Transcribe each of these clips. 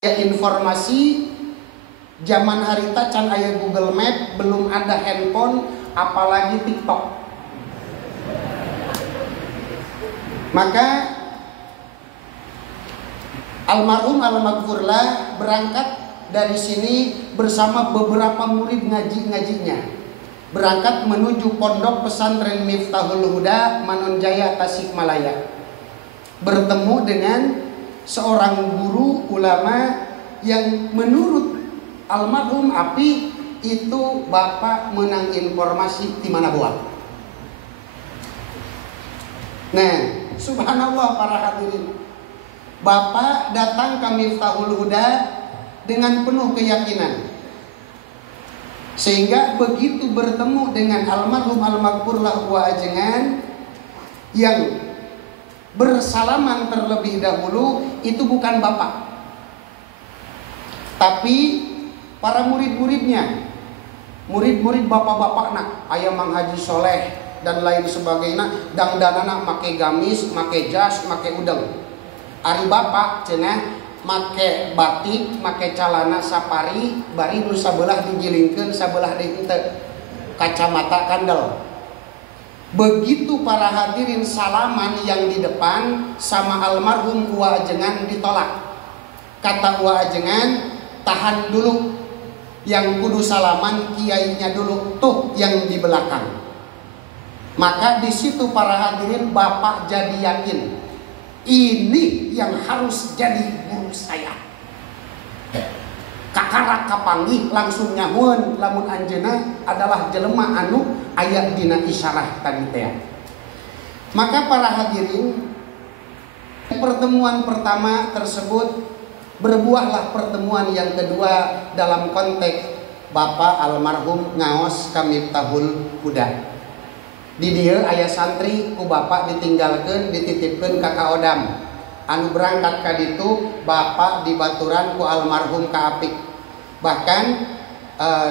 Ya, informasi zaman harita can aya Google Map, belum ada handphone, apalagi TikTok. Maka almarhum al-maghfurlah berangkat dari sini bersama beberapa murid ngajinya. Berangkat menuju pondok pesantren Miftahul Huda Manonjaya Tasikmalaya. Bertemu dengan seorang guru ulama yang menurut almarhum Api itu bapak menang informasi di mana buat. Nah, subhanallah para hadirin, bapak datang ke Miftahul Huda dengan penuh keyakinan, sehingga begitu bertemu dengan almarhum al-maghfurlah wa ajengan yang bersalaman terlebih dahulu, itu bukan bapak, tapi para murid-muridnya, murid-murid bapak-bapak nak, ayah Mang Haji Soleh dan lain sebagainya, dangdanana make gamis, make jas, make udeng. Ari bapak cenah make batik, make calana sapari, bari nu sabelah digilingkeun, sabelah deui henteu, kacamata kandel. Begitu para hadirin salaman yang di depan sama almarhum Wa Ajengan ditolak. Kata Wa Ajengan, tahan dulu, yang kudu salaman kiainya dulu, tuh yang di belakang. Maka di situ para hadirin bapak jadi yakin, ini yang harus jadi guru saya. Kakara kapanggih langsung nyahuan lamun anjeuna adalah jelema anu aya dina isyarah tadi teh. Maka para hadirin, pertemuan pertama tersebut berbuahlah pertemuan yang kedua dalam konteks bapak almarhum ngaos ka Miftahul Huda. Di dieu aya santri ku bapak ditinggalkeun, dititipkeun ka Odam. Anu berangkat ka ditu bapak dibaturan ku almarhum ka Apik. Bahkan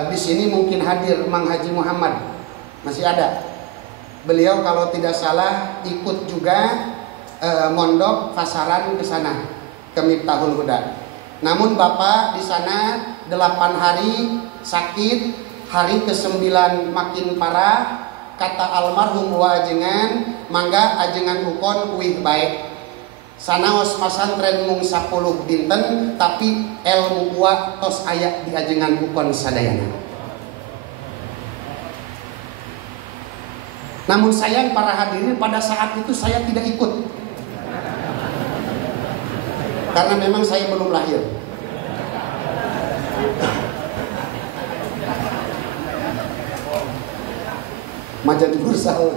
di sini mungkin hadir Mang Haji Muhammad, masih ada. Beliau kalau tidak salah ikut juga mondok pasaran ke sana ke Miftahul Huda. Namun bapak di sana 8 hari sakit, hari ke-9 makin parah. Kata almarhum Wa Ajengan, mangga ajengan ukon uih baik. Sanaos masantren mung 10 dinten, tapi ilmu gua tos aya di ajengan ukon sadayana. Namun sayang para hadirin, pada saat itu saya tidak ikut, karena memang saya belum lahir. Majan bursal.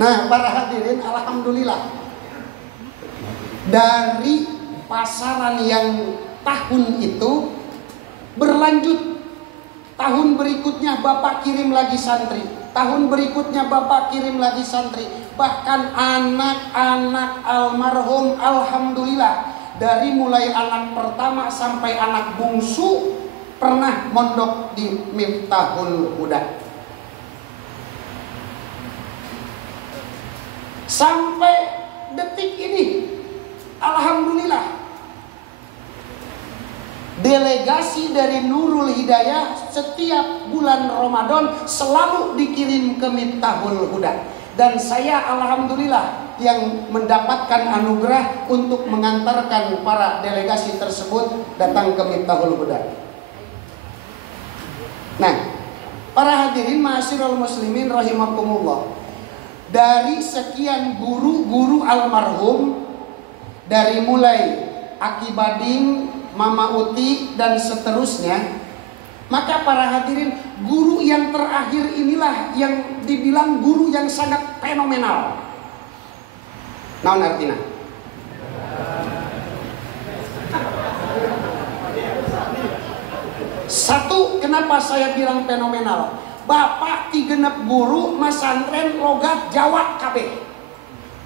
Nah, para hadirin, alhamdulillah, dari pasaran yang tahun itu berlanjut. Tahun berikutnya bapak kirim lagi santri, tahun berikutnya bapak kirim lagi santri. Bahkan anak-anak almarhum, alhamdulillah, dari mulai anak pertama sampai anak bungsu pernah mondok di Miftahul Huda. Sampai detik ini, alhamdulillah, delegasi dari Nurul Hidayah setiap bulan Ramadan selalu dikirim ke Miftahul Huda. Dan saya alhamdulillah yang mendapatkan anugerah untuk mengantarkan para delegasi tersebut datang ke Miftahul Huda. Nah, para hadirin ma'asyiral muslimin rahimakumullah, dari sekian guru-guru almarhum, dari mulai Aki Bading, Mama Uti dan seterusnya, maka para hadirin, guru yang terakhir inilah yang dibilang guru yang sangat fenomenal. Naon artina? Satu, kenapa saya bilang fenomenal? Bapak 3 guru masantren logat Jawa kabeh.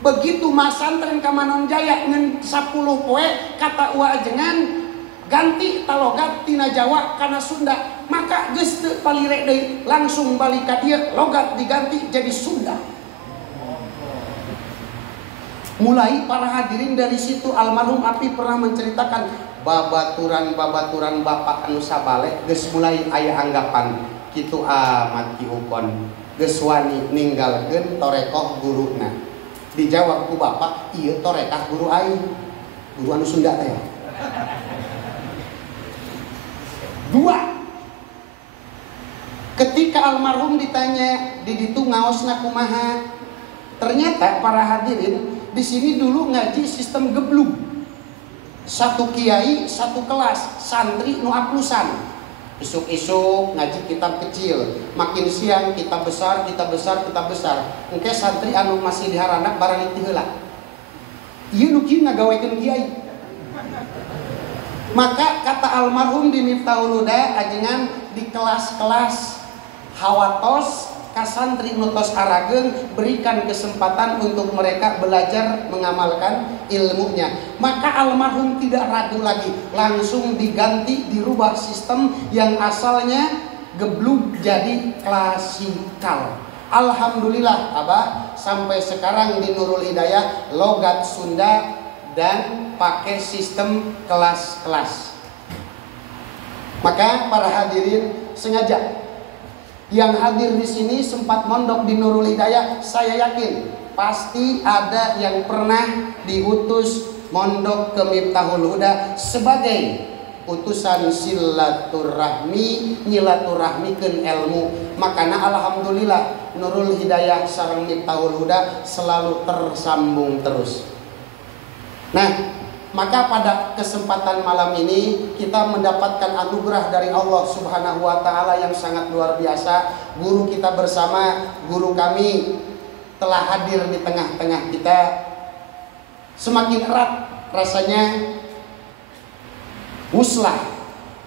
Begitu masantren ka Manonjaya ngen 10 poe, kata Wa Ajengan ganti talogat tina Jawa kana Sunda, maka geus teu palire deui, langsung balik ka dieu, logat diganti jadi Sunda. Mulai para hadirin dari situ almarhum Api pernah menceritakan babaturan bapak anu sabale geus mulai aya anggapan kitu amat ki ukon geus wani ninggalkeun torekoh guruna. Dijawab ku bapak, ieu torekah guru aing. Guru anu Sunda teh. Dua. Ketika almarhum ditanya di ditu ngaosna kumaha, ternyata para hadirin di sini dulu ngaji sistem geblug. Satu kiai, satu kelas, santri nu aplusan. Isuk-isuk ngaji kitab kecil, makin siang kitab besar. Engke santri anu masih diharana barang itu heula. Ieu nu kieu ngagawekeun kiai. Maka kata almarhum di Miftahul Huda ajengan di kelas-kelas hawatos kasantri nutos arageung berikan kesempatan untuk mereka belajar mengamalkan ilmunya. Maka almarhum tidak ragu lagi, langsung diganti dirubah sistem yang asalnya geblug jadi klasikal. Alhamdulillah Abah, sampai sekarang di Nurul Hidayah logat Sunda dan pakai sistem kelas-kelas. Maka para hadirin sengaja yang hadir di sini sempat mondok di Nurul Hidayah, saya yakin pasti ada yang pernah diutus mondok ke Miftahul Huda sebagai utusan silaturahmi, nyilaturahmikeun ilmu. Makanya alhamdulillah Nurul Hidayah sareng Miftahul Huda selalu tersambung terus. Nah, maka pada kesempatan malam ini kita mendapatkan anugerah dari Allah Subhanahu wa taala yang sangat luar biasa. Guru kita bersama, guru kami telah hadir di tengah-tengah kita. Semakin erat rasanya uslah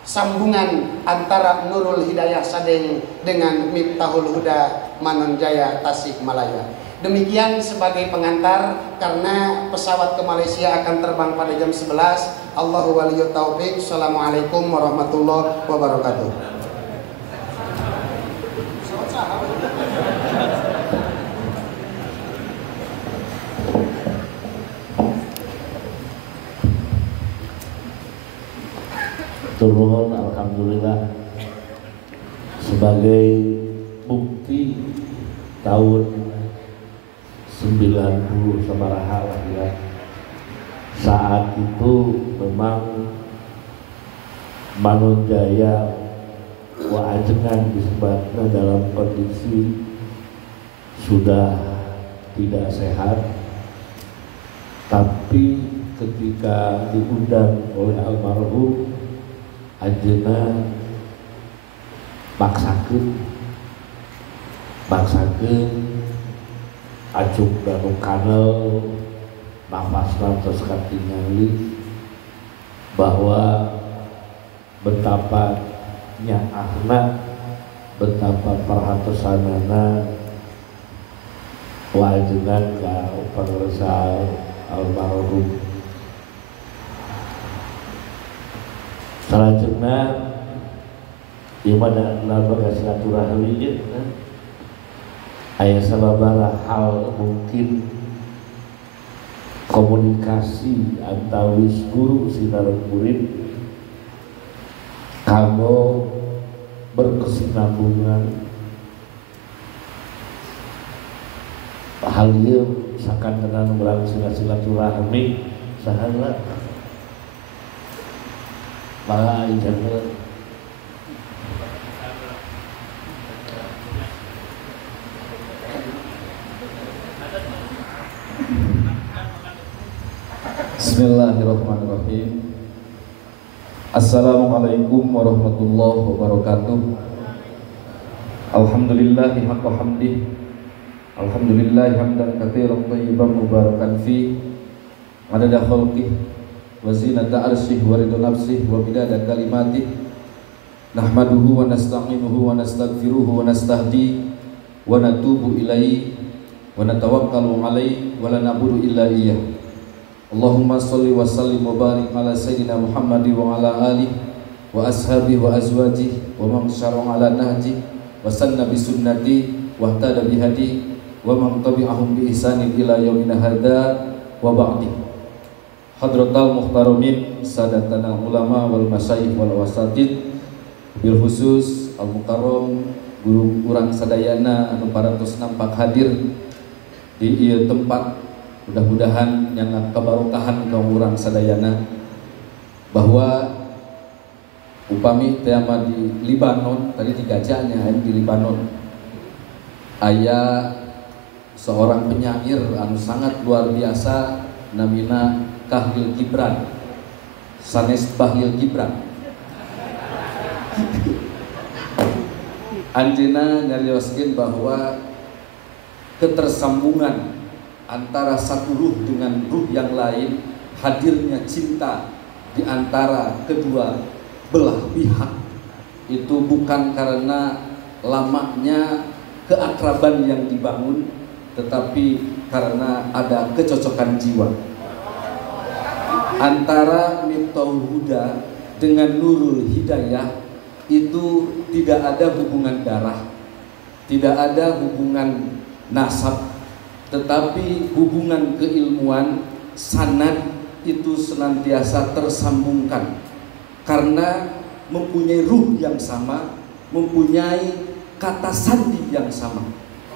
sambungan antara Nurul Hidayah Sadeng dengan Miftahul Huda Manonjaya Tasikmalaya. Demikian sebagai pengantar, karena pesawat ke Malaysia akan terbang pada jam 11. Allahu waliyut taufiq. Assalamualaikum warahmatullahi wabarakatuh. Turun alhamdulillah sebagai bukti tahun 90 sabaraha lah ya. Saat itu memang Manonjaya wa ajengan disebutnya dalam kondisi sudah tidak sehat, tapi ketika diundang oleh almarhum ajengan maksakeun acuk danu kanal nafasna terus katingali bahwa betapa nyaahna, betapa perhatosanana wajengan ka panusa almarhum. Salajengna ieu mah lembaga silaturahmi ieu aya sababaraha hal mungkin komunikasi antawis guru sinareng murid kanggo berkesinambungan hal ieu sakantenan urang silaturahmi sahala malah jangan Bismillahirrahmanirrahim. Assalamualaikum warahmatullahi wabarakatuh. Alhamdulillahi haqqa hamdih. Alhamdulillahi hamdan katsiran thayyiban mubarakan fi adada khalqih wa zinata arsyih wa ridha nafsih wa bidada kalimatih. Nahmaduhu wa nasta'inuhu wa nastaghfiruhu wa nastahdi wa natubu ilaihi wa natawakkalu alaihi wa la na'budu illa iyyah. Allahumma salli wa sallim wa barik ala sayyidina Muhammad wa ala alihi wa ashabihi wa azwajihi wa man syara ala nahji wa sanna bi sunnati wa ihtada bi hadi wa man tabi'ahum bi ihsanin ila yaumina hadza. wa ba'di. Hadratal muhtaramin sadatana ulama wal masyayikh wal wasatid, bil khusus al mukarram guru urang sadayana anu parantos nampak hadir di ieu tempat. Mudah-mudahan nyana kabarokahan dong urang sadayana, bahwa upami tema di Libanon tadi digajahnya di Libanon aya seorang penyair anu sangat luar biasa namina Khalil Gibran, sanes Bahlil Gibran. Anjeunna nyarioskeun bahwa ketersambungan antara satu ruh dengan ruh yang lain, hadirnya cinta di antara kedua belah pihak itu bukan karena lamanya keakraban yang dibangun, tetapi karena ada kecocokan jiwa. Antara Miftahul Huda dengan Nurul Hidayah itu tidak ada hubungan darah, tidak ada hubungan nasab, tetapi hubungan keilmuan, sanad itu senantiasa tersambungkan karena mempunyai ruh yang sama, mempunyai kata sandi yang sama,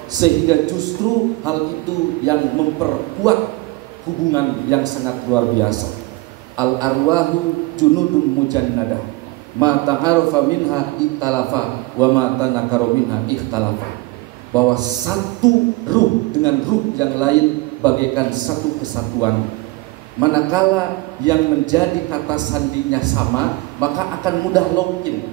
sehingga justru hal itu yang memperkuat hubungan yang sangat luar biasa. Al arwahu junudun mujannadah, ma ta'arufa minha ikhtalafa wa ma tanakaru minha ikhtalafa. Bahwa satu ruh dengan ruh yang lain bagaikan satu kesatuan. Manakala yang menjadi kata sandinya sama, maka akan mudah login,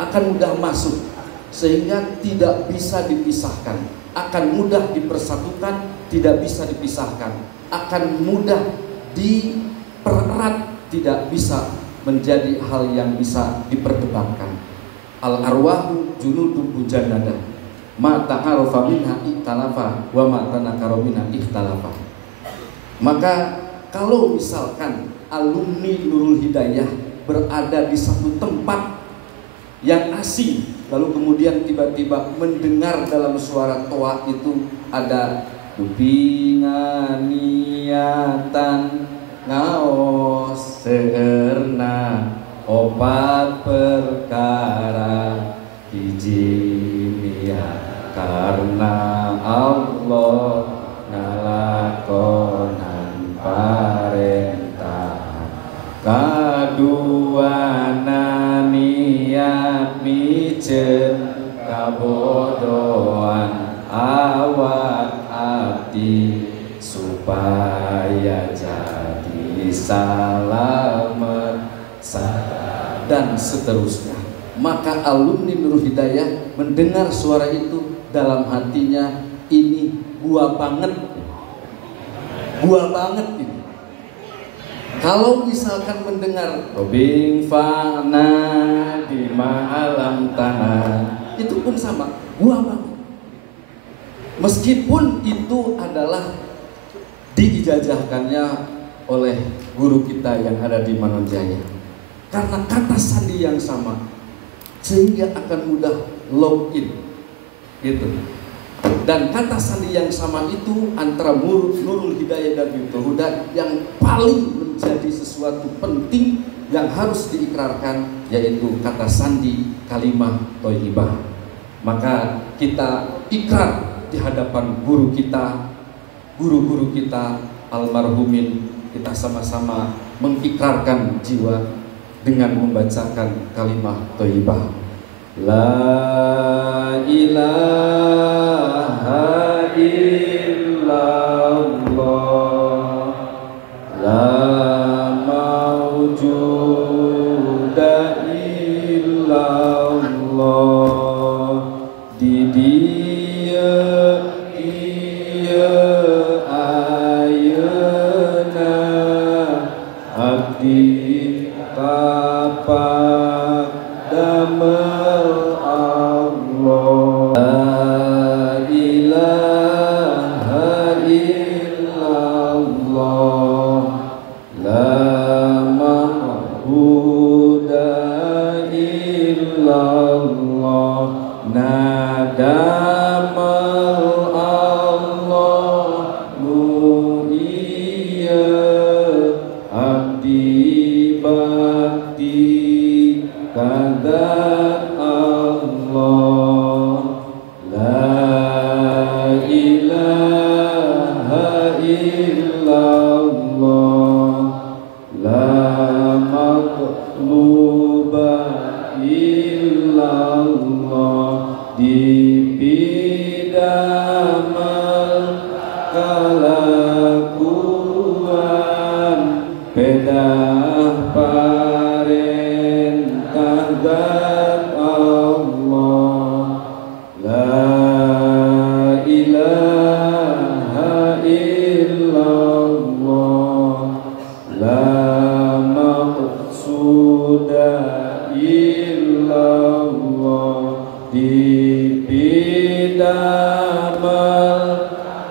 akan mudah masuk, sehingga tidak bisa dipisahkan, akan mudah dipersatukan, tidak bisa dipisahkan, akan mudah dipererat, tidak bisa menjadi hal yang bisa diperdebatkan. Al arwahu junudun mujannadah, ma ta'arufa minha ikhtalafa wa ma tanakara minha ikhtalafa. Maka kalau misalkan alumni Nurul Hidayah berada di satu tempat yang asing, lalu kemudian tiba-tiba mendengar dalam suara toa itu ada kupingan niatan ngaos seerna opat perkara hiji niat karena Allah ngalakonan parentah, kaduana niat miceun kabodohan awak abdi supaya jadi salamet dan seterusnya. Maka alumni Nurul Hidayah mendengar suara itu, dalam hatinya ini gua banget ini. Kalau misalkan mendengar Robing fana di alam tanah, itu pun sama, gua banget. Meskipun itu adalah diijazahkannya oleh guru kita yang ada di Manonjaya, karena kata sandi yang sama, sehingga akan mudah login gitu. Dan kata sandi yang sama itu antara Nurul Hidayah dan Miftahul Huda yang paling menjadi sesuatu penting yang harus diikrarkan, yaitu kata sandi kalimah thayyibah. Maka kita ikrar di hadapan guru kita, guru-guru kita almarhumin, kita sama-sama mengikrarkan jiwa dengan membacakan kalimah thayyibah. La ilaha illallah, la maujuda illallah, di dia ayeuna abdi tapak damel Allah. La ilaha illallah, la ma'buda illallah, nadamal Allah nu pedah parentah zat Allah la ilaha illallah la maqsuda illallah di bidamal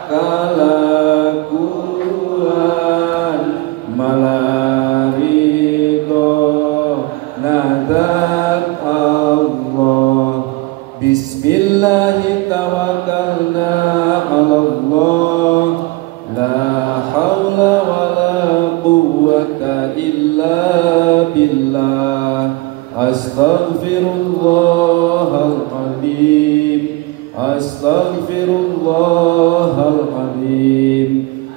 kalakuan malarido nadat Allah bismillahi tawakkalna Allah la hawla wa la quwwata illa billah astaghfirullahaladzim astaghfirullahaladzim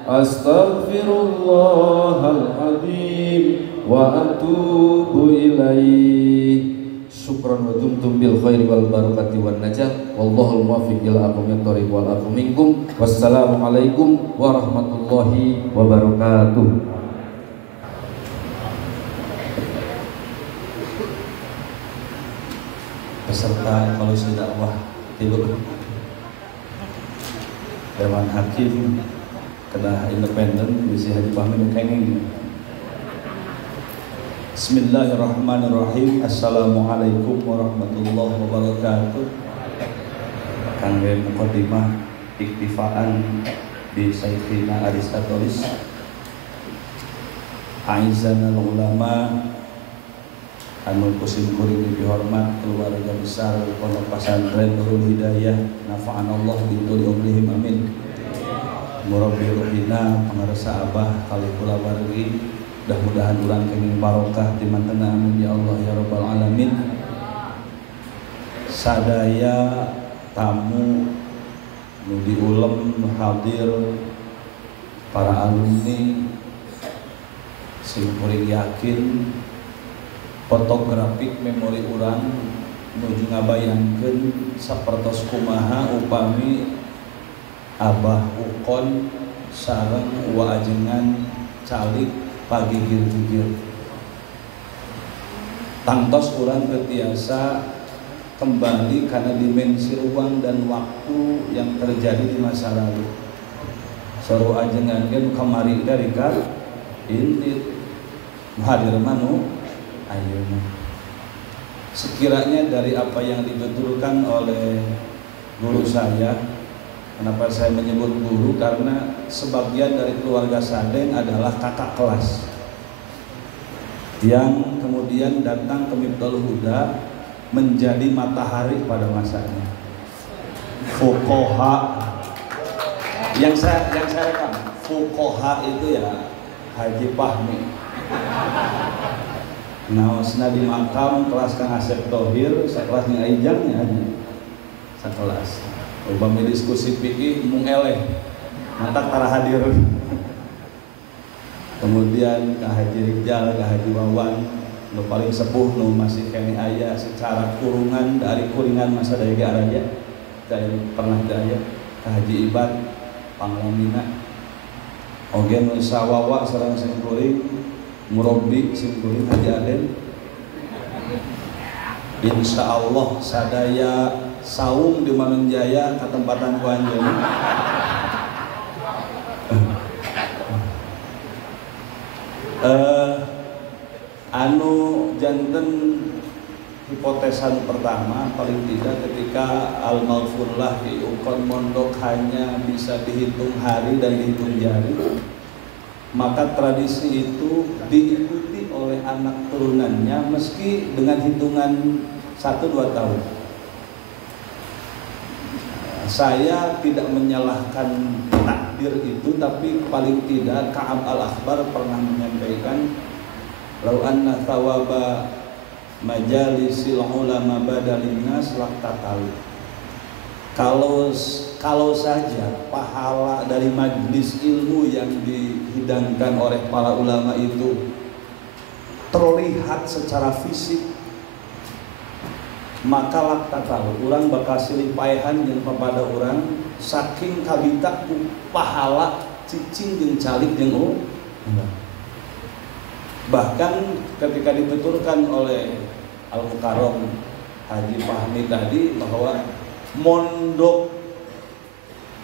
astaghfirullahaladzim wa atubu ilaih. Syukran wa dumtum bil khairi wal barakati wan najah wallahul muwaffiq ila aqwamit thoriq wal aqu minkum. Wassalamualaikum warahmatullahi wabarakatuh. Peserta evaluasi dakwah tilu Dewan Hakim Kedah Independen Bisi Haji Fahmi Kenging. Bismillahirrahmanirrahim. Assalamualaikum warahmatullahi wabarakatuh. Kangge muqaddimah iktifaan di Syekhina Aristoteles Aizanal ulama anu kusim kuring dihormat keluarga besar Pondok Pesantren Nurul Hidayah nafa'anallah bintul umrihim amin. Murabbi ruhina pangarsa abah kali kula wargi mudah-mudahan ulang kenging barokah di mantena amin ya Allah ya rabbal alamin. Sadaya tamu nu diulem hadir para alumni sing kuring yakin fotografik memori urang nuju ngabayangkeun sapertos kumaha upami Abah Ukon sareng Uwa Ajengan calik pagigir-gigir. Tangtos urang ketiasa kembali karena dimensi ruang dan waktu yang terjadi di masa lalu. Saru Ajengan kan kamari dari ka intit hadir manu ayeuna. Sekiranya dari apa yang dibetulkan oleh guru saya, kenapa saya menyebut guru? Karena sebagian dari keluarga Sadeng adalah kakak kelas yang kemudian datang ke Miftahul Huda menjadi matahari pada masanya. Fuqaha yang saya rekam, fuqaha itu ya Haji Fahmi. Nah, di makam kelas Kang Asep Thohir, sekelasnya Aijangnya aja, sekelas. Upami diskusi fikih mung eleh, mantak para hadir. Kemudian Kang Haji Rijal, Kang Haji Wawan, nu paling sepuh nu masih kene aya secara kurungan dari kuringan masa daya Araja, dari pernah daya Kang Haji Ibad, Panglamina, oge nu sawawa sareng sing kuring. Murabbi simkuring Haji Aden. Insya Allah sadaya saung di Manunjaya ketempatan ku anjeun. Anu janten hipotesan pertama paling tidak ketika al-maghfurlah di ukon mondok hanya bisa dihitung hari dan dihitung jari, maka tradisi itu diikuti oleh anak turunannya meski dengan hitungan 1-2 tahun. Saya tidak menyalahkan takdir itu, tapi paling tidak Ka'ab al-Akhbar pernah menyampaikan lau anna thawaba majalisil ulama badalin nas laqtatal. Kalau saja pahala dari majlis ilmu yang dihidangkan oleh para ulama itu terlihat secara fisik, maka laqtatal urang bakal silih paehan jeung kepada urang saking kabita ku pahala cicing jeung calik jeung Bahkan ketika dituturkan oleh Al-Mukarram Haji Fahmi tadi bahwa mondok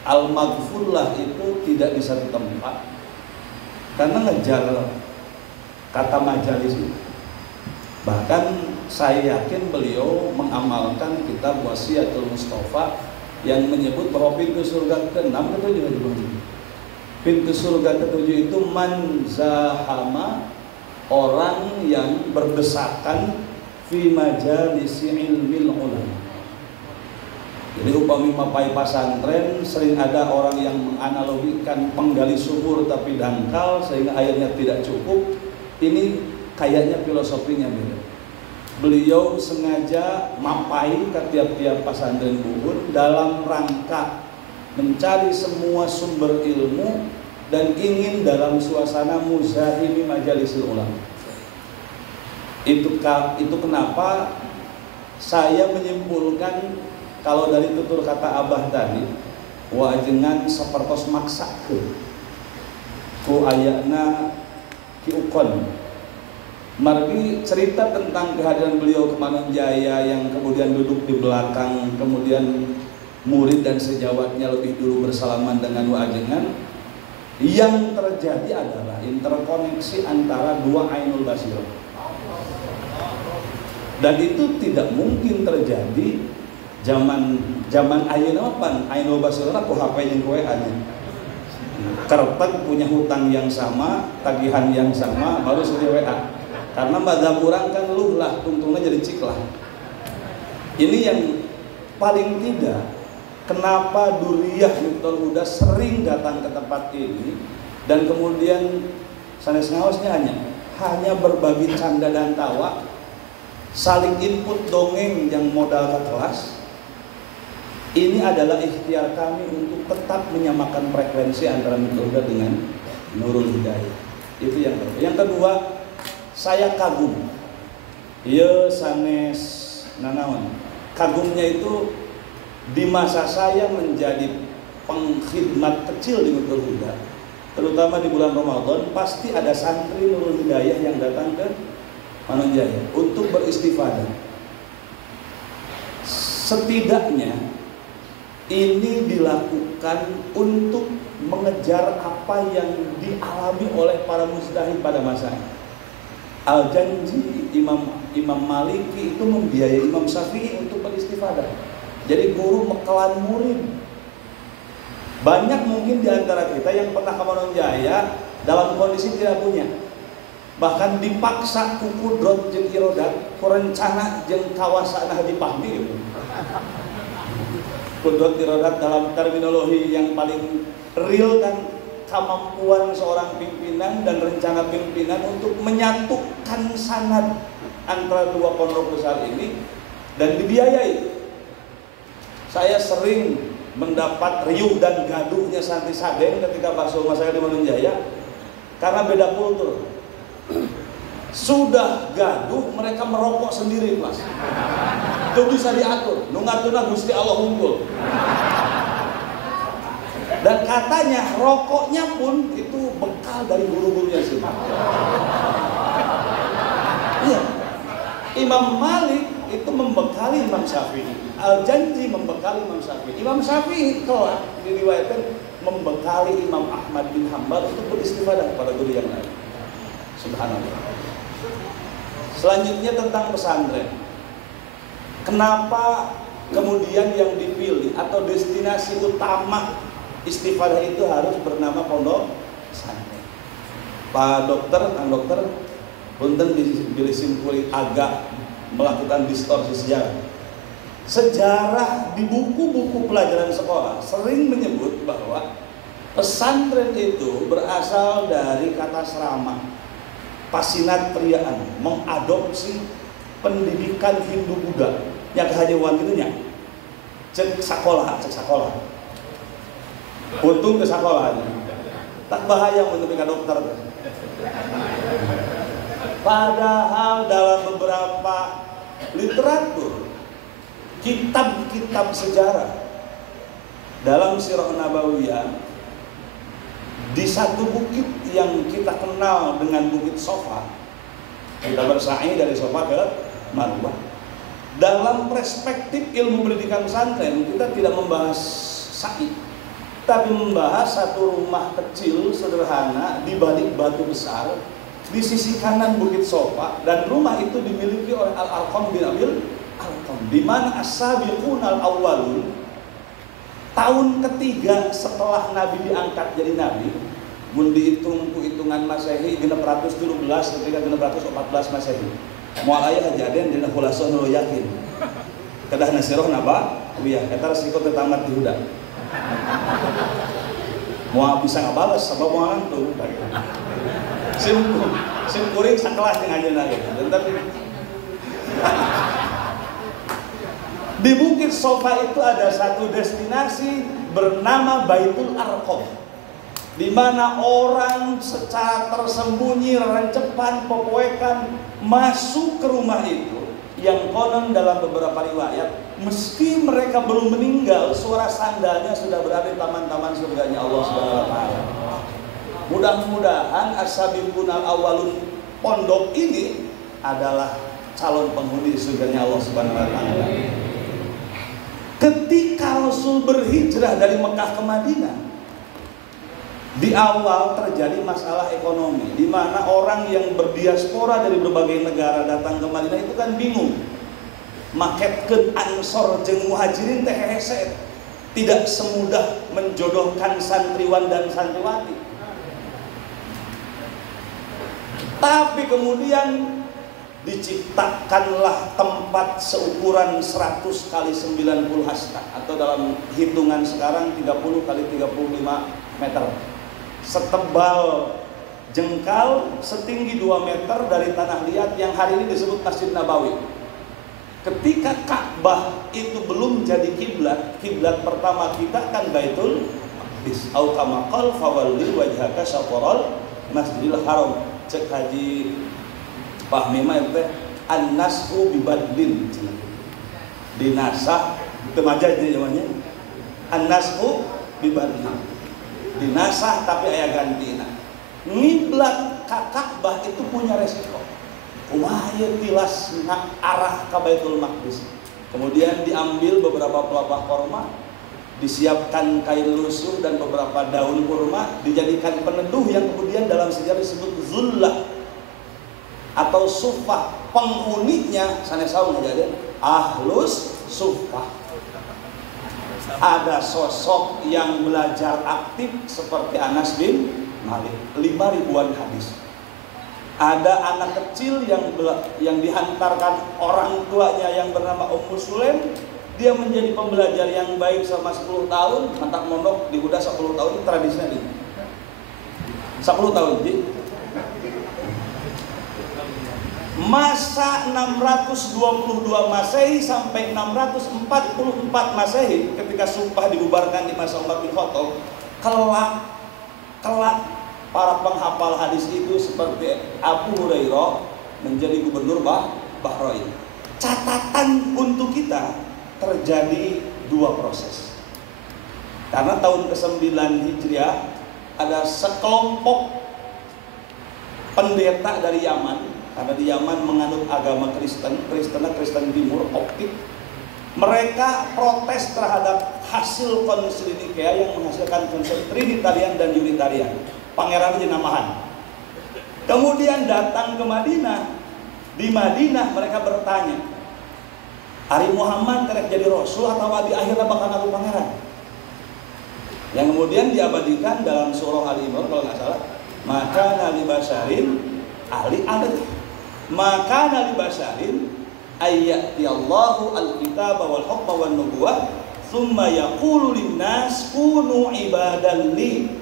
Al-Maghfurlah itu tidak di satu tempat karena ngejar kata majalis itu. Bahkan saya yakin beliau mengamalkan kitab Wasiatul Mustafa yang menyebut bahwa pintu surga ke-6 ke-7 pintu surga ke-7 itu man zahama, orang yang berdesakan fi majalisi ilmil ulama. Jadi upami mapai pesantren sering ada orang yang menganalogikan penggali sumur tapi dangkal sehingga airnya tidak cukup. Ini kayaknya filosofinya beda. Beliau sengaja mapai ke tiap-tiap pesantren Bubun dalam rangka mencari semua sumber ilmu dan ingin dalam suasana muzahimi majalisul ulama. Itu kenapa saya menyimpulkan kalau dari tutur kata Abah tadi, wajengan sapertos maksakeun ku ayana ki ukon. Margi cerita tentang kehadiran beliau ke Manonjaya yang kemudian duduk di belakang, kemudian murid dan sejawatnya lebih dulu bersalaman dengan wajengan. Yang terjadi adalah interkoneksi antara dua ainul basirah. Dan itu tidak mungkin terjadi zaman ayeuna pan ainul basirah ku HP jeung ku WA nya. Kertek punya hutang yang sama, tagihan yang sama, baru saja WA. Karena madzhab urang kan luhlah tungtungna jadi ciklah. Ini yang paling tidak kenapa Duriyah Miftul Huda sering datang ke tempat ini dan kemudian sanes ngaosnya hanya berbagi canda dan tawa, saling input dongeng yang modal ke kelas. Ini adalah ikhtiar kami untuk tetap menyamakan frekuensi antara Miftul Huda dengan Nurul Hidayah. Itu yang pertama. Yang kedua, saya kagum. Ieu sanes nanaon. Kagumnya itu di masa saya menjadi pengkhidmat kecil di Nurul Huda, terutama di bulan Ramadan, pasti ada santri Nurul Hidayah yang datang ke Manonjaya untuk beristifadah. Setidaknya ini dilakukan untuk mengejar apa yang dialami oleh para mujtahid pada masanya. Al-Janji Imam Maliki itu membiayai Imam Syafi'i untuk beristifadah. Jadi guru mekelan murid. Banyak mungkin di antara kita yang pernah ke Manonjaya dalam kondisi tidak punya. Bahkan dipaksa ku kudrot jeung irodat, ku rencana jeung kawasana Haji Fahmi gitu. Kudrot irodat dalam terminologi yang paling real kan kemampuan seorang pimpinan dan rencana pimpinan untuk menyatukan sanad antara dua pondok besar ini dan dibiayai. Saya sering mendapat riuh dan gaduhnya santri Saden ketika bakso rumah saya di Manonjaya karena beda kultur. Sudah gaduh mereka merokok sendiri kelas. Itu bisa diatur. Nu ngatuna Gusti Allah unggul. Dan katanya rokoknya pun itu bekal dari guru-gurunya sih. Iya. Imam Malik itu membekali Imam Syafi'i. Al-Janji membekali Imam Syafi'i. Imam Syafi'i kelak diriwayatkan membekali Imam Ahmad bin Hanbal untuk beristifadah pada guru yang lain. Subhanallah. Selanjutnya tentang pesantren. Kenapa kemudian yang dipilih atau destinasi utama istifadah itu harus bernama pondok pesantren? Pak dokter, Kang dokter, punten disimpuli agak melakukan distorsi sejarah. Sejarah di buku-buku pelajaran sekolah sering menyebut bahwa pesantren itu berasal dari kata serama, pasinat priaan, mengadopsi pendidikan Hindu Buddha yang kehajawan gitunya. Cek sekolah. Untung ke sekolah aja. Tak bahaya untuk dokter. Padahal dalam beberapa literatur, kitab-kitab sejarah dalam Sirah Nabawiyah, di satu bukit yang kita kenal dengan Bukit Sofa, Kita bersa'i dari Safa ke Marwah. Dalam perspektif ilmu pendidikan pesantren, kita tidak membahas sa'i, tapi membahas satu rumah kecil sederhana di balik batu besar di sisi kanan Bukit Safa, dan rumah itu dimiliki oleh Al-Arqam bin Abil Arqam, di mana as-sabiqun al-awwalun, tahun ketiga setelah Nabi diangkat jadi Nabi, mun dihitung ku hitungan Masehi 617 ketika 614 Masehi. Moal aya kejadian dina khulasan nu yakin. Kedah nasiroh napa? Wiyah eta resiko tetamat di huda. Moal bisa ngabales sabab moal tuh. Sim kuring sakelas jeung ayeuna ge. Di Bukit Safa itu ada satu destinasi bernama Baitul Arqam, di mana orang secara tersembunyi, rencepan, popoekan masuk ke rumah itu, yang konon dalam beberapa riwayat, meski mereka belum meninggal, suara sandalnya sudah berada di taman-taman surganya Allah Subhanahu wa taala. Mudah-mudahan as-sabiqun al-awwalun pondok ini adalah calon penghuni surganya Allah Subhanahu wa taala. Ketika Rasul berhijrah dari Mekah ke Madinah, di awal terjadi masalah ekonomi, di mana orang yang berdiaspora dari berbagai negara datang ke Madinah itu kan bingung. Maketkeun Ansor jeung Muhajirin teh hese, tidak semudah menjodohkan santriwan dan santriwati. Tapi kemudian diciptakanlah tempat seukuran 100 kali 90 hasta, atau dalam hitungan sekarang 30 kali 35 meter, setebal jengkal, setinggi 2 meter dari tanah liat yang hari ini disebut Masjid Nabawi. Ketika Ka'bah itu belum jadi kiblat, kiblat pertama kita kan Baitul Maqdis. Au kama qala fawalli wajhaka syatral Masjidil Haram. Cek Haji Fahmi mah teh an-nashu bi badlin. Dinasah temaja itu namanya. An-nashu bi badlin. Dinasah tapi aya gantina. Ngiblat ka Ka'bah itu punya resiko. Kumaha tilas arah ka Baitul Maqdis. Kemudian diambil beberapa pelepah korma, disiapkan kain lusuh dan beberapa daun kurma, dijadikan peneduh yang kemudian dalam sejarah disebut zullah atau sufah. Penghuninya sanesau ngajadin ahlus sufah. Ada sosok yang belajar aktif seperti Anas bin Malik, 5.000-an hadis. Ada anak kecil yang dihantarkan orang tuanya yang bernama Ummu Sulaim. Dia menjadi pembelajar yang baik selama 10 tahun, mantap mondok di Huda 10 tahun, itu tradisinya nih. 10 tahun, Ji. Masa 622 Masehi sampai 644 Masehi, ketika sumpah dibubarkan di masa Umar bin Khattab, kelak para penghafal hadis itu seperti Abu Hurairah menjadi gubernur Bahrain. Catatan untuk kita, terjadi 2 proses. Karena tahun ke-9 Hijriah ada sekelompok pendeta dari Yaman, karena di Yaman menganut agama Kristen Timur Koptik. Mereka protes terhadap hasil konsil Nikea yang menghasilkan konsep Trinitarian dan Unitarian, pangeran jenamahan. Kemudian datang ke Madinah. Di Madinah mereka bertanya, Ari Muhammad terek jadi Rasul atau di akhirnya bakal ngaku pangeran? Yang kemudian diabadikan dalam surah Al-Imran kalau nggak salah, maka Nabi Basharin ahli adat, maka Nabi Basharin ayati Allahu al-kitab wal hukma wan nubuwah thumma yaqulu lin-nas kunu ibadan li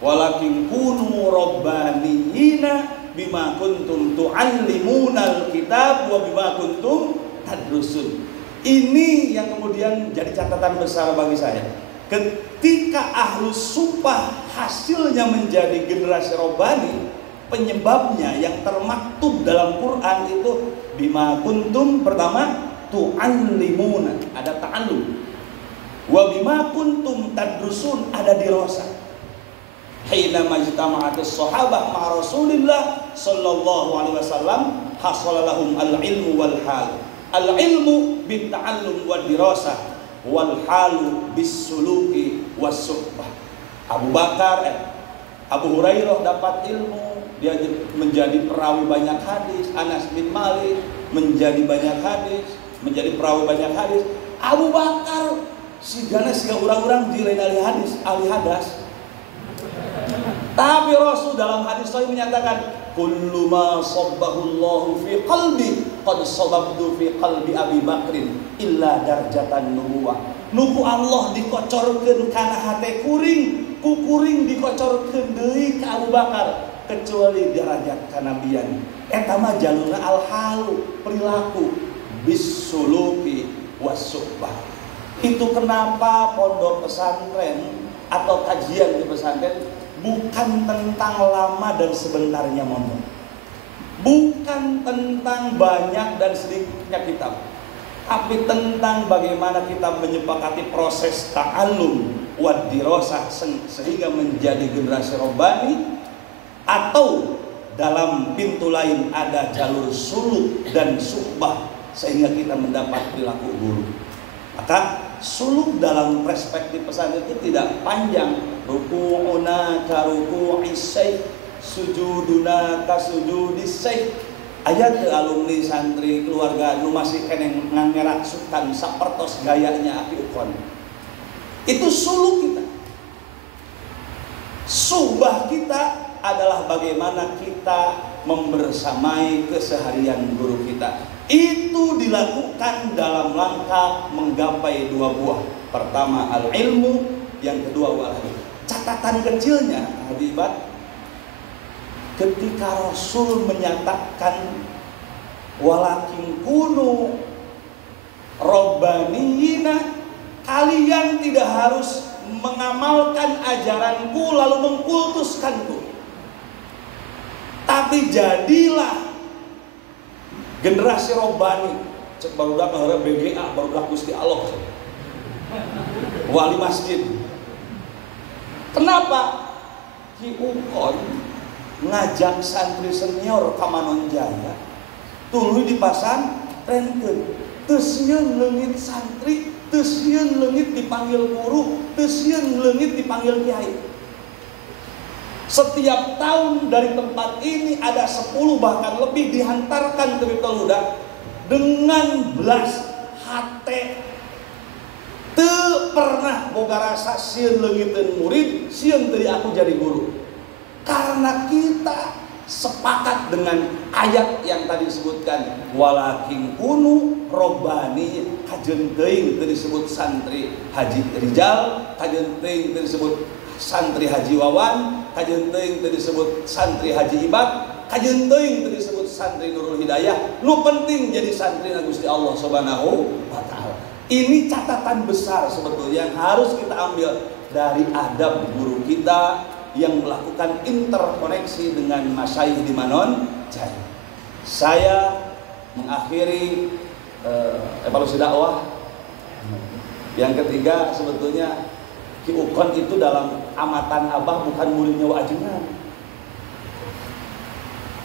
walakin kunu rabbaniyina bima kuntum tu'allimunal kitab wa bima kuntum tadrusun. Ini yang kemudian jadi catatan besar bagi saya. Ketika ahlus sufah hasilnya menjadi generasi robbani, penyebabnya yang termaktub dalam Quran itu bima kuntum, pertama tu'allimuna, ada ta'allum, wa bima kuntum tadrusun, ada dirasa. hina majtama'atus sahabah ma'a Rasulillah sallallahu alaihi wasallam hasala lahum al-ilmu wal hal. Al-ilmu bit ta'allum wa dirasah wal halu bis suluki was suhbah. Abu Hurairah dapat ilmu, dia menjadi perawi banyak hadis. Anas bin Malik menjadi banyak hadis, menjadi perawi banyak hadis. Abu Bakar sigana orang-orang di lain ahli hadas. Tapi Rasul dalam hadis sahih menyatakan, kullu ma sabbahullahu fi qalbi qad sababtu fi qalbi Abi Bakrin illa darjatan nubuwah. Nuku Allah dikocorkeun kana hate kuring, ku kuring dikocorkeun deui ka Abu Bakar kecuali derajat kanabian. Eta mah jalurna al-halu, perilaku bisuluki was-suhbah. Itu kenapa pondok pesantren atau kajian di pesantren bukan tentang lama dan sebentarnya mondok, bukan tentang banyak dan sedikitnya kitab, tapi tentang bagaimana kita menyepakati proses ta'allum wa dirasah sehingga menjadi generasi robbani, atau dalam pintu lain ada jalur suluk dan suhbah sehingga kita mendapat perilaku guru. Maka suluk dalam perspektif pesantren itu tidak panjang. Ruku'una ka ruku'is syekh, sujuduna ka sujudis syekh. Aya teu alumni santri keluarga nu masih keneng ngangeraksukan sapertos gayanya Aki Ukon. Itu suluk kita. Subah kita adalah bagaimana kita membersamai keseharian guru kita. Itu dilakukan dalam rangka menggapai dua buah. Pertama al-ilmu, yang kedua wal-hadis. Catatan kecilnya, Habibat, ketika Rasul menyatakan walakin kunu robbaniyina, kalian tidak harus mengamalkan ajaranku lalu mengkultuskanku, tapi jadilah generasi robbani. Cek barudak ngahara BGA, barudak Gusti Allah, wali masjid. Kenapa? Ki Ukon ngajak santri senior ka Manonjaya tuluy di pasantrenkeun, teu sieun leungit santri, teu sieun leungit dipanggil guru, teu sieun leungit dipanggil kiai. Setiap tahun dari tempat ini ada 10 bahkan lebih dihantarkan ke Teludak dengan belas hate. Teu pernah boga rasa sieun leungiteun murid, sieun teu aku jadi guru. Karena kita sepakat dengan ayat yang tadi disebutkan, walakin kunu robbani, kajeun teuing teu disebut santri Haji Rijal, kajeun teuing teu disebut santri Haji Wawan, kajeun teuing teu disebut santri Haji Ibad, kajeun teuing teu disebut santri Nurul Hidayah. Nu penting jadi santri Gusti Allah Subhanahu wa taala. Ini catatan besar sebetulnya yang harus kita ambil dari adab guru kita yang melakukan interkoneksi dengan masyayikh di Manonjaya. Saya mengakhiri evaluasi dakwah. Yang ketiga, sebetulnya Ki Ukon itu dalam amatan Abah bukan muridnya Wa'ajengan,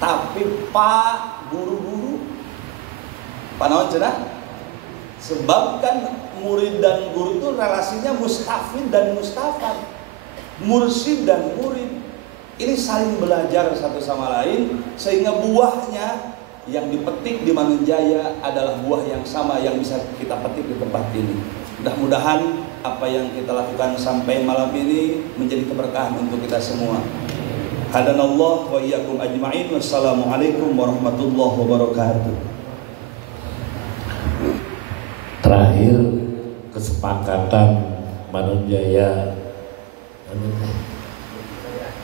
tapi Pak guru-guru. Pak naon cenah? Sebab kan murid dan guru itu relasinya mustafid dan mustafad, mursyid dan murid. Ini saling belajar satu sama lain sehingga buahnya yang dipetik di Manonjaya adalah buah yang sama yang bisa kita petik di tempat ini. Mudah-mudahan apa yang kita lakukan sampai malam ini menjadi keberkahan untuk kita semua. Hadanallah wa iyyakum ajma'in. Wassalamualaikum warahmatullahi wabarakatuh. Terakhir, kesepakatan Manonjaya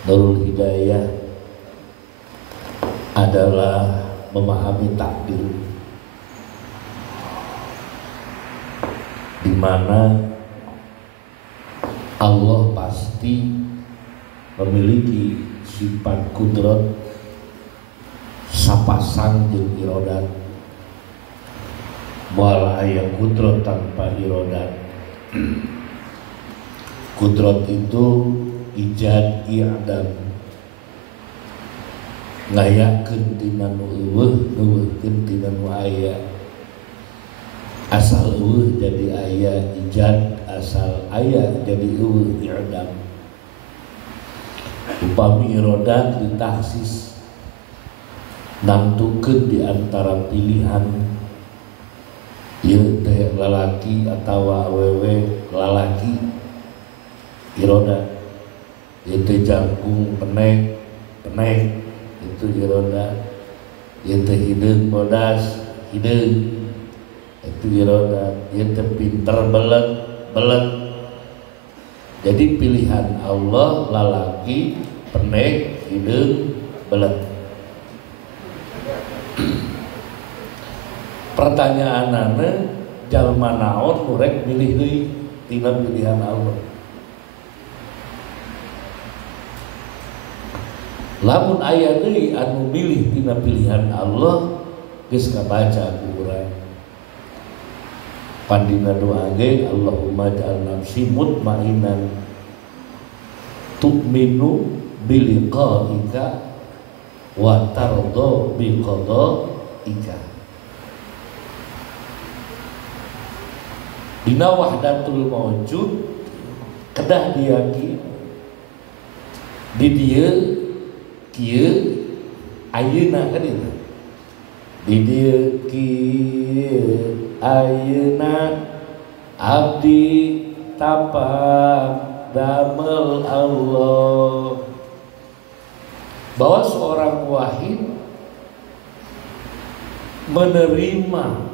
Nurul Hidayah adalah memahami takdir, di mana Allah pasti memiliki sifat kudrat sapasang jeung irodat. Moal aya kudrat tanpa irodat. Kudrat itu ijad i'dam ngayakeun tina nu eueuh nuwuhkeun tina nu aya asal eueuh jadi aya ijad asal aya jadi eueuh i'dam upami irodat ditahsis nantukeun di antara pilihan ieu teh lalaki atawa awewe lalaki irodat ieu teh jangkung penek itu irodat ieu teh hideung bodas hideung itu irodat ieu teh pinter belet jadi pilihan Allah lalaki penek hideung belet. Pertanyaanana jalma naon murek milih deui tina pilihan Allah. Lamun aya deui anu milih tina pilihan Allah geus kabaca ku urang. Pandina doa ge Allahumma ja'al nafsi mutmainan tu'minu biliqa'ika wa tardo biqada'ika. Dina wahdatul mawjud kedah diyaki di dieu kieu ayeuna kan itu di dieu kieu ayeuna abdi tapak damel Allah bahwa seorang wahid menerima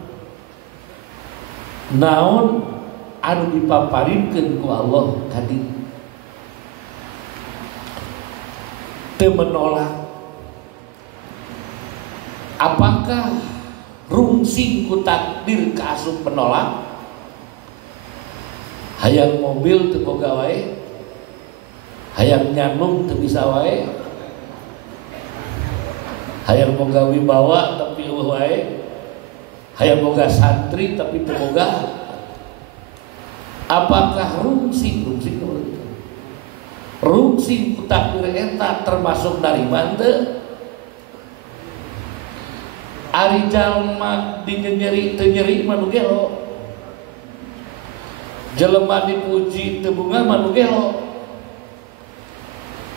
naon anu dipaparinkeun ku Allah kadi teu menolak. Apakah rungsing ku takdir kaasup menolak? Hayang mobil teu boga wae, hayang nyanung teu bisa wae, hayang boga wibawa tapi eueuh wae, hayang boga santri tapi teu boga. Apakah rungsing ku takdir eta termasuk narima teu? Ari jalma dinyeri teu nyeri mah nu gelo, jelema dipuji teu bunga mah nu gelo.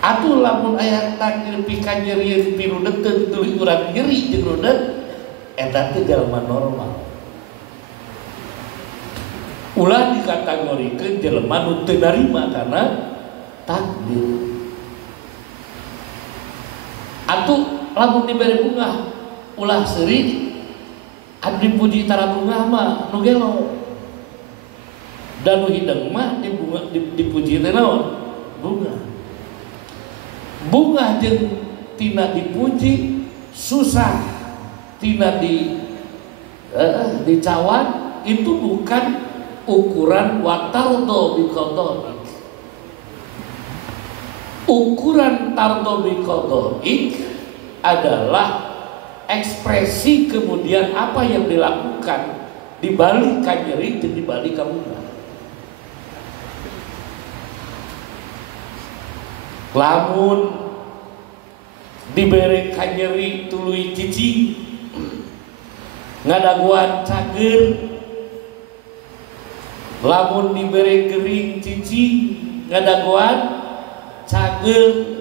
Atuh lamun aya takdir pika nyerieun pilu deuteut tuluy urang nyeri jeung rudet eta teh jalma normal. Ulah dikategorikeun jelema nu teu narima kana takdir. Atuh lamun dibere bunga ulah seuri anu dipuji tara bunga mah nu gelo. Dan nu hideung mah dipuji teh naon? Bunga. Bunga jeung tina dipuji susah tina dicawan itu bukan ukuran watardo biqada'ik. Ukuran tardo biqada'ik adalah ekspresi kemudian apa yang dilakukan di balik kanyeri dan di balik kabungan. Lamun diberi kanyeri tuluy cici ngadaguan cager, lamun diberi gering cici ngadaguan cager,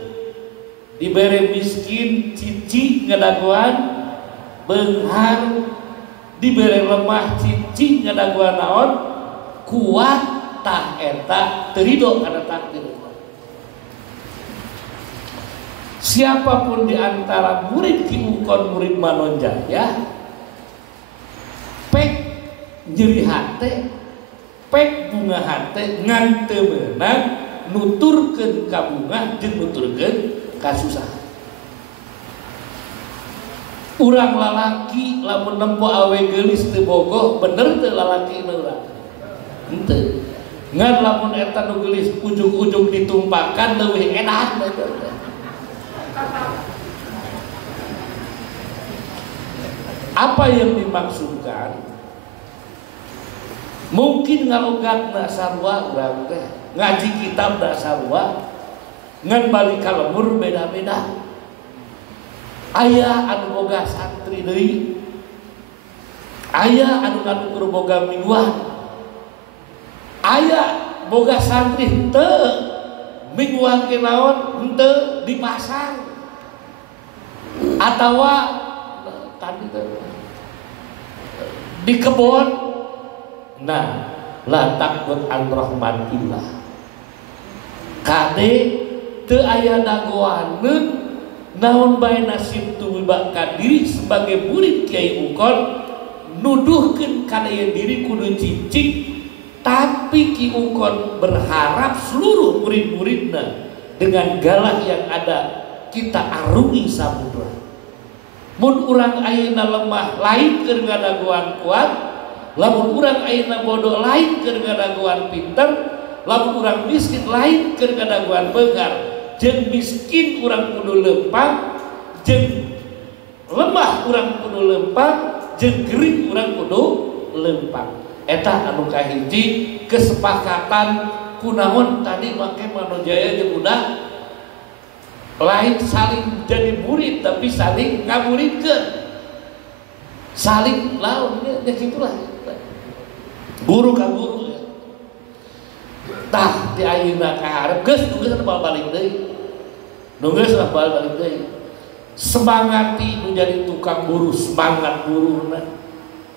diberi miskin cici ngadaguan beunghar, diberi lemah cici ngadaguan naon kuat tah eta teu ridho kana takdir. Siapapun di antara murid Kiukon murid Manonjaya pek nyeri hate, pek bunga hate ngan teu meunang nuturkeun ka bunga jeung nuturkeun ka susah. Urang lalaki lamun nempo awe geulis teu bogoh bener teu lalaki urang? Henteu. Ngan lamun eta nu geulis ujug-ujug ditumpakan leuwih enak. Apa yang dimaksudkan? Mungkin ngalogatna sarua urang teh ngaji kitab da sarua ngan balik ka lembur beda-beda. Aya anu boga santri deui, aya anu ngadukur boga mingguan, aya boga santri henteu mingguan ke naon henteu di pasar atawa tadi di kebon. Nah, la takut an rahmatillah kade teu aya dagoaneun naon bae nasib tumibak diri sebagai murid Kiai Ukon nuduhkeun kana ieu diri kudu cicing, tapi Ki Ukon berharap seluruh murid-muridna dengan galah yang ada kita arungi samudra. Mun urang ayeuna lemah lain keur ngadaguan kuat, lamun urang ayeuna bodoh lain keur ngadaguan pinter, lamun urang miskin lain keur ngadaguan beungar. Jeung miskin urang kudu lempang, jeung lemah urang kudu lempang, jeung gering urang kudu lempang. Eta anu kahiji kesepakatan kunaon tadi make Manojaya jeung udah lain saling jadi murid tapi saling ngamuridkeun, saling lawan ya gitulah guru ka guru ya. Tah di ayeuna ka hareup geus nu geus balik deui, nu geus balik deui. Semangati nu jadi tukang buru semangat buruna,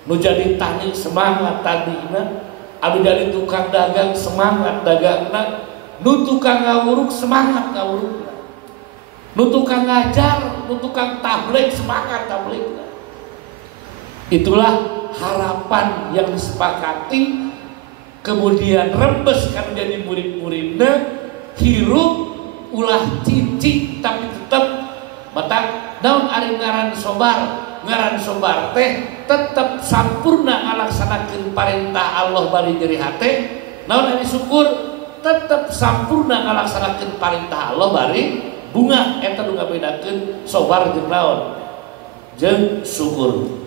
nu jadi tani semangat tanina, anu jadi tukang dagang semangat dagangna, nu tukang ngawuruk semangat ngawurukna, nu tukang ngajar, nu tukang tabligh semangat tabligh. Itulah harapan yang disepakati, kemudian rembes kan jadi murid-muridna, hirup ulah cicing tapi tetap matang naon ari ngaran sobar teh tetap sampurna ngalaksanakeun parentah Allah bari nyeri hate, naon ari syukur tetap sampurna ngalaksanakeun parentah Allah bari bunga. Eta nu ngabedakeun sobar jeung naon jeung syukur.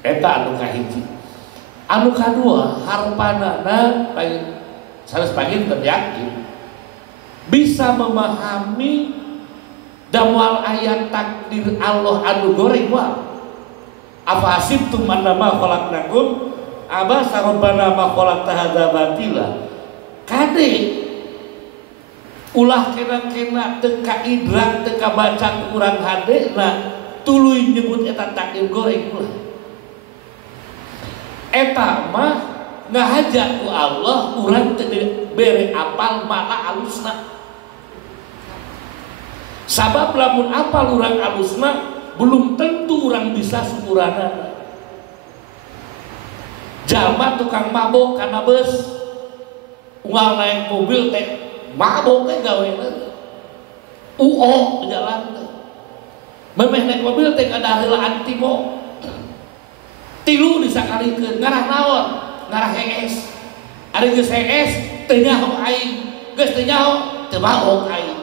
Eta anu kahiji. Anu kadua harpanana lain sanes pagi teryakin bisa memahami damual ayat takdir Allah anu goreng wa afa asibtum annama khalaqnakum abasa rabbana ma khalaqta hadza batila. Kade ulah kena-kena teu ka idrak teu ka baca urang hadena tuluy nyebut eta takdir goreng ulah. Eta mah ngahajak ku Allah urang teu bere apal mana alusna. Sabab lamun apal urang alusna belum tentu urang bisa syukuranana. Jalma tukang mabok kana beus, unggal naik mobil teh mabok teh gaweuna. Jalan teh. Memeh naik mobil teh kada heula antimo. Tilu disakalikeun ngarah naon? Ngarah HS. Ari geus HS teu nyaho aing, geus teu nyaho teu mabok aing.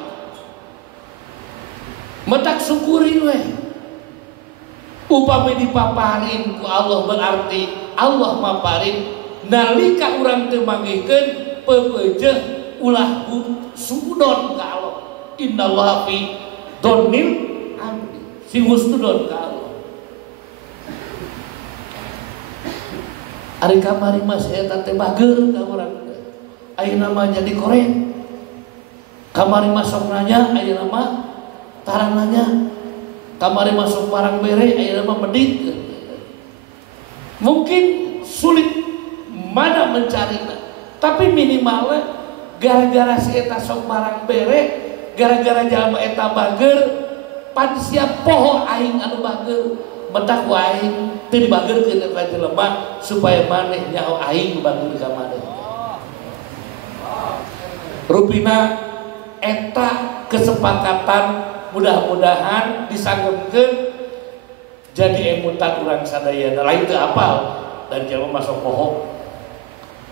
Metak syukuri we. Upami dipaparin ku Allah berarti Allah maparin nalika urang teu manggihkeun peupeujeuh ulah sudon ka Allah. Innallaha fi dhonnil abdi. Si husnudon ka Allah. Ari kamari mas eta teh bager ka urang. Ayeuna mah jadi koreng. Kamari masuk nanya ayeuna mah tarang nanya, kamari masuk parang bere, ayeuna mah medit. Mungkin sulit mana mencarinya, tapi minimalnya gara-gara si eta sok parang bere, gara-gara jalma eta bager, pan siap poho aing anu bager, mentak ku aing teu dibagerkeun eta jelema supaya maneh nyaho aing bager ka maneh. Rupina eta kesepakatan mudah-mudahan disanggupkeun jadi emutan urang sadayana lain teu apal dan jalma masuk poho.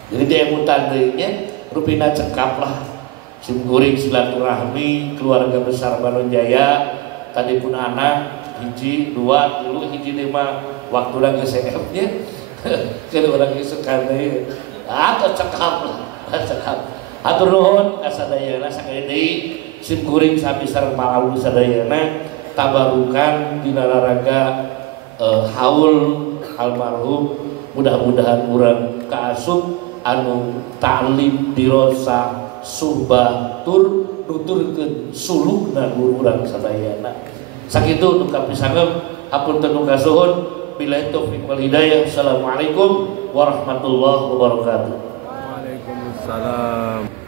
Jadi di emutan deui nya rupina cekap lah sim guring silaturahmi keluarga besar Manojaya tadi pun anak hiji dua tilu hiji lima waktu lagi CF nya keur urang isukan deui atau cekap lah cekap. Hatur nuhun kasadayana sakali deui simkuring sami sareng palawu sadayana tabarukan dina raraga haul almarhum. Mudah-mudahan urang kaasup anu ta'lim dirasa suhbah tur nuturkeun sulukna guru urang sadayana. Sakitu nu kapisangem hapunten nu kasuhun. Billahi taufiq wal hidayah. Assalamualaikum warahmatullahi wabarakatuh. Waalaikumsalam.